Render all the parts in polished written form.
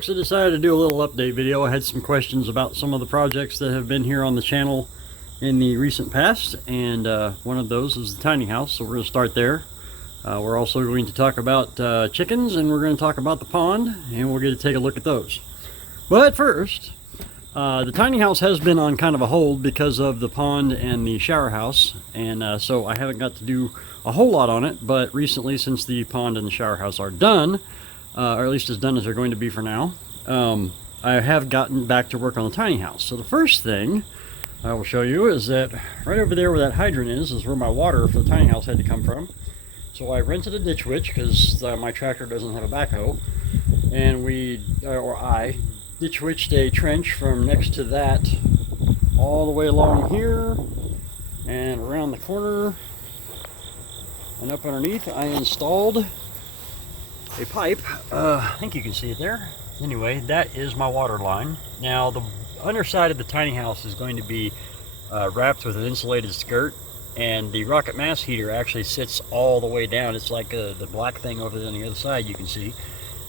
folks, I decided to do a little update video. I had some questions about some of the projects that have been here on the channel in the recent past, and one of those is the tiny house, so we're going to start there. We're also going to talk about chickens, and we're going to talk about the pond, and we're going to take a look at those. But first, the tiny house has been on kind of a hold because of the pond and the shower house, and so I haven't got to do a whole lot on it. But recently, since the pond and the shower house are done, or at least as done as they're going to be for now, I have gotten back to work on the tiny house. So the first thing I will show you is that right over there where that hydrant is where my water for the tiny house had to come from. So I rented a ditch witch because my tractor doesn't have a backhoe, and I ditch witched a trench from next to that all the way along here and around the corner and up underneath. I installed a pipe. I think you can see it there. Anyway, that is my water line. Now the underside of the tiny house is going to be wrapped with an insulated skirt, and the rocket mass heater actually sits all the way down. It's like the black thing over there on the other side you can see.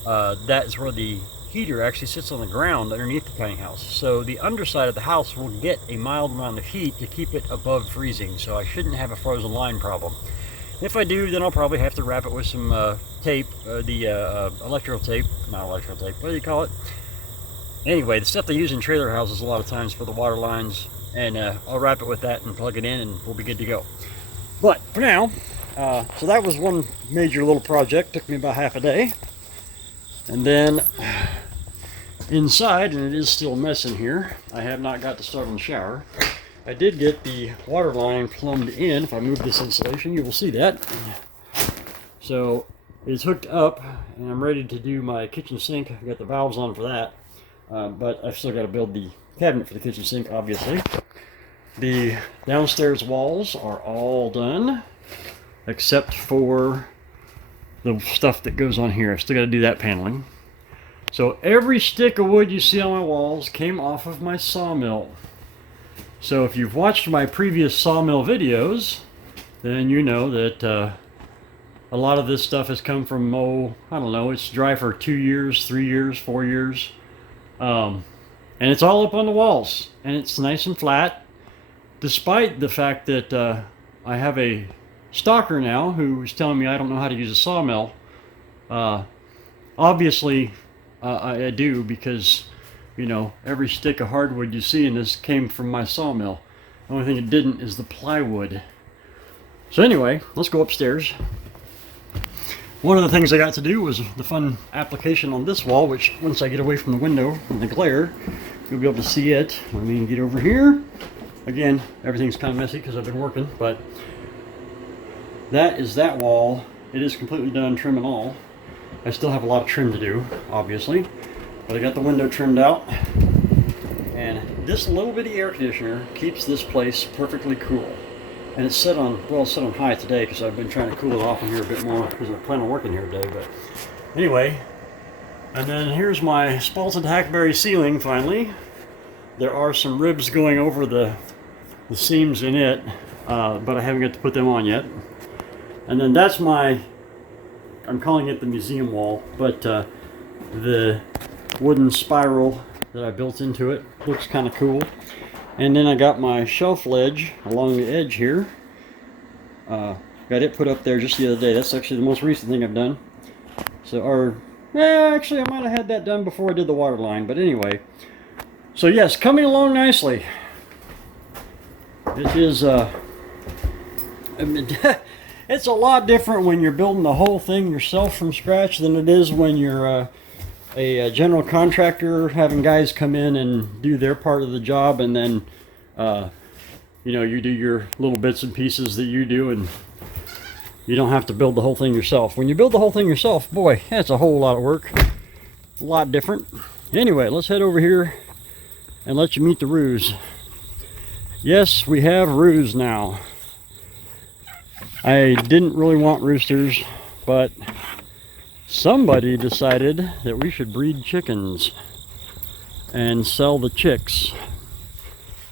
That is where the heater actually sits on the ground underneath the tiny house. So the underside of the house will get a mild amount of heat to keep it above freezing, so I shouldn't have a frozen line problem. If I do, then I'll probably have to wrap it with some tape, electrical tape, not electrical tape, what do you call it? Anyway, the stuff they use in trailer houses a lot of times for the water lines, and I'll wrap it with that and plug it in and we'll be good to go. But for now, so that was one major little project, took me about half a day. And then inside, and it is still a mess in here, I have not got to start on the shower. I did get the water line plumbed in. If I move this insulation, you will see that. So it's hooked up, and I'm ready to do my kitchen sink. I've got the valves on for that, but I've still got to build the cabinet for the kitchen sink, obviously. The downstairs walls are all done, except for the stuff that goes on here. I still got to do that paneling. So every stick of wood you see on my walls came off of my sawmill. So if you've watched my previous sawmill videos, then you know that a lot of this stuff has come from, I don't know, it's dry for 2 years, 3 years, 4 years. And it's all up on the walls, and it's nice and flat, despite the fact that I have a stalker now who's telling me I don't know how to use a sawmill. Obviously, I do, because you know, every stick of hardwood you see in this came from my sawmill. The only thing it didn't is the plywood. So anyway, let's go upstairs. One of the things I got to do was the fun application on this wall, which once I get away from the window and the glare, you'll be able to see it. Let me get over here. Again, everything's kind of messy because I've been working, but that is that wall. It is completely done, trim and all. I still have a lot of trim to do, obviously. But I got the window trimmed out, and this little bitty air conditioner keeps this place perfectly cool. And it's set on, well, it's set on high today because I've been trying to cool it off in here a bit more because I plan on working here today. But anyway, and then here's my spalted hackberry ceiling finally. There are some ribs going over the seams in it, but I haven't got to put them on yet. And then that's my, I'm calling it the museum wall, but the wooden spiral that I built into it looks kind of cool. And then I got my shelf ledge along the edge here. Got it put up there just the other day. That's actually the most recent thing I've done. So, actually I might have had that done before I did the water line, but anyway. So yes, coming along nicely. It is it's a lot different when you're building the whole thing yourself from scratch than it is when you're a general contractor, having guys come in and do their part of the job, and then you know, you do your little bits and pieces that you do, and you don't have to build the whole thing yourself. When you build the whole thing yourself, boy, that's a whole lot of work. A lot different. Anyway, let's head over here and let you meet the roos. Yes, we have roos now. I didn't really want roosters, but somebody decided that we should breed chickens and sell the chicks.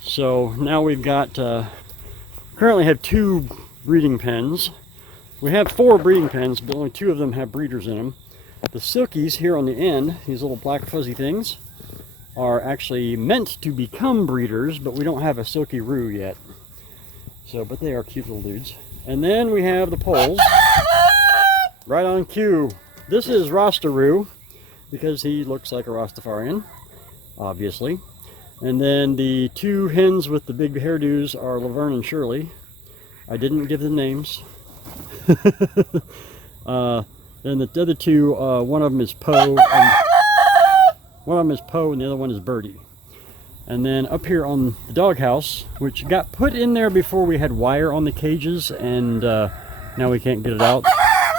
So now we've got, currently have 2 breeding pens. We have 4 breeding pens, but only 2 of them have breeders in them. The silkies here on the end, these little black fuzzy things, are actually meant to become breeders, but we don't have a silky roux yet. So, but they are cute little dudes. And then we have the poles, right on cue. This is Rasta roux, because he looks like a Rastafarian, obviously. And then the two hens with the big hairdos are Laverne and Shirley. I didn't give them names. Then the other two, one of them is Poe, and the other one is Birdie. And then up here on the doghouse, which got put in there before we had wire on the cages, and now we can't get it out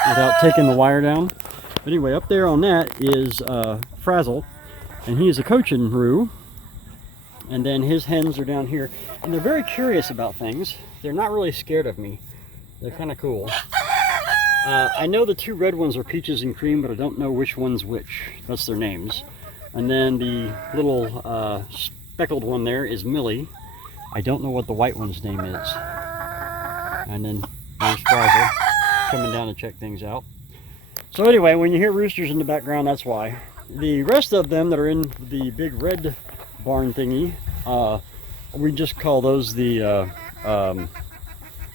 without taking the wire down. But anyway, up there on that is Frazzle, and he is a Cochin roux. And then his hens are down here, and they're very curious about things. They're not really scared of me. They're kind of cool. I know the two red ones are Peaches and Cream, but I don't know which one's which. That's their names. And then the little speckled one there is Millie. I don't know what the white one's name is. And then there's Frazzle coming down to check things out. So anyway, when you hear roosters in the background, that's why. The rest of them that are in the big red barn thingy, we just call those the,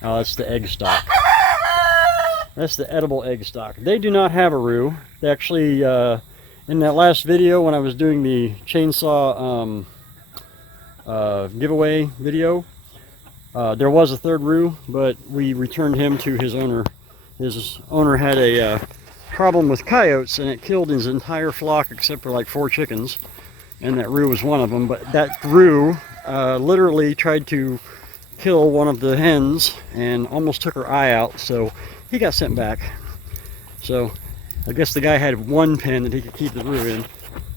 that's the egg stock. That's the edible egg stock. They do not have a roux. They actually, in that last video when I was doing the chainsaw giveaway video, there was a third roux, but we returned him to his owner. His owner had a problem with coyotes, and it killed his entire flock except for like 4 chickens, and that roux was one of them. But that roux literally tried to kill one of the hens and almost took her eye out, so he got sent back. So I guess the guy had one pen that he could keep the roux in.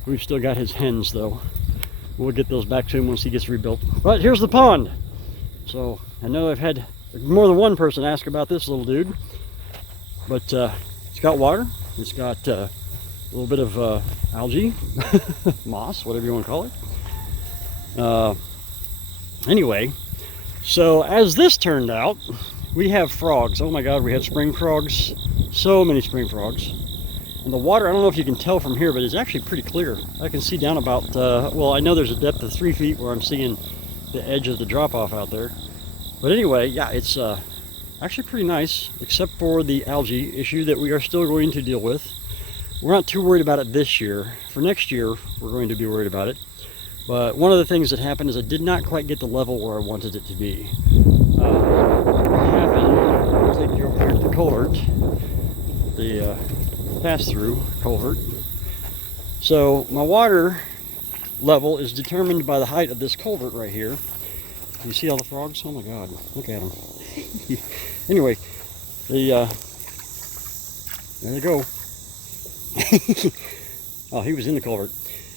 We've still got his hens though. We'll get those back to him once he gets rebuilt. But here's the pond. So I know I've had more than one person ask about this little dude, but it's got water. It's got a little bit of algae, moss, whatever you want to call it. Anyway, so as this turned out, we have frogs. Oh my god, we have spring frogs. So many spring frogs. And the water, I don't know if you can tell from here, but it's actually pretty clear. I can see down about, well, I know there's a depth of 3 feet where I'm seeing the edge of the drop-off out there. But anyway, yeah, it's actually pretty nice, except for the algae issue that we are still going to deal with. We're not too worried about it this year. For next year, we're going to be worried about it. But one of the things that happened is I did not quite get the level where I wanted it to be. What happened, I'll take you over here to the culvert, the pass-through culvert. So my water level is determined by the height of this culvert right here. You see all the frogs? Oh my god, look at them. Anyway, there they go. Oh, he was in the culvert.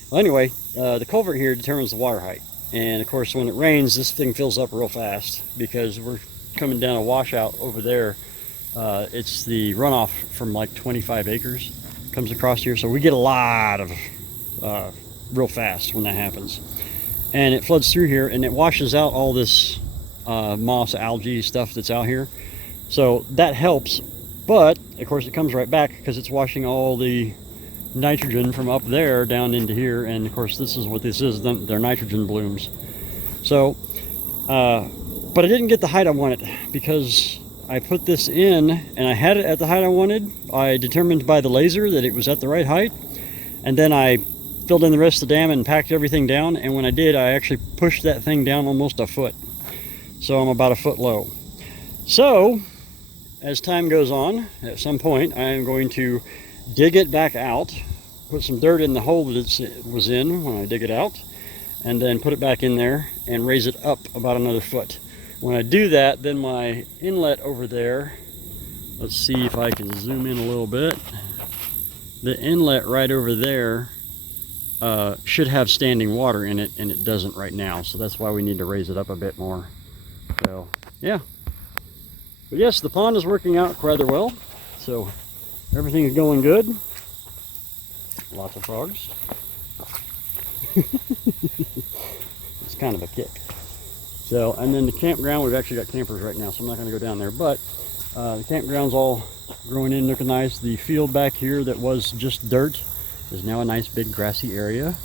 Well, anyway, the culvert here determines the water height. And of course, when it rains, this thing fills up real fast because we're coming down a washout over there. It's the runoff from like 25 acres comes across here. So we get a lot of real fast when that happens. And it floods through here and it washes out all this moss, algae stuff that's out here. So that helps. But of course, it comes right back because it's washing all the nitrogen from up there down into here. And of course, this is what this is. They're nitrogen blooms. So, but I didn't get the height I wanted because I put this in and I had it at the height I wanted. I determined by the laser that it was at the right height. And then I filled in the rest of the dam and packed everything down. And when I did, I actually pushed that thing down almost a foot. So I'm about a foot low. So as time goes on, at some point, I am going to dig it back out, put some dirt in the hole that it was in when I dig it out, and then put it back in there and raise it up about another foot. When I do that, then my inlet over there, let's see if I can zoom in a little bit. The inlet right over there should have standing water in it, and it doesn't right now. So that's why we need to raise it up a bit more. So, yeah. But yes, the pond is working out rather well. So everything is going good. Lots of frogs. It's kind of a kick. So, and then the campground, we've actually got campers right now, so I'm not going to go down there. But The campground's all growing in, looking nice. The field back here that was just dirt is now a nice big grassy area.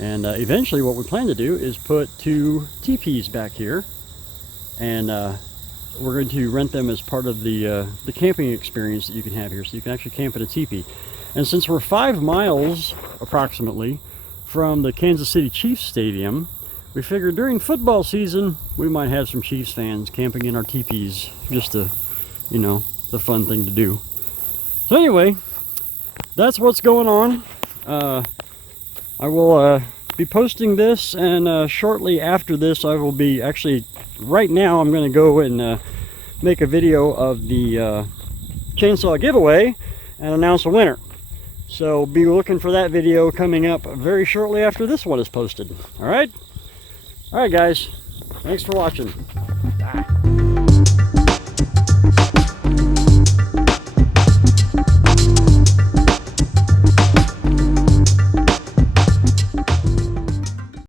And eventually what we plan to do is put 2 teepees back here, and we're going to rent them as part of the camping experience that you can have here. So you can actually camp at a teepee. And since we're 5 miles approximately from the Kansas City Chiefs Stadium, we figured during football season we might have some Chiefs fans camping in our teepees, just to, you know, the fun thing to do. So anyway, that's what's going on. I will be posting this, and shortly after this I will be, actually right now I'm going to go and make a video of the chainsaw giveaway and announce a winner. So be looking for that video coming up very shortly after this one is posted. Alright guys, thanks for watching. Bye.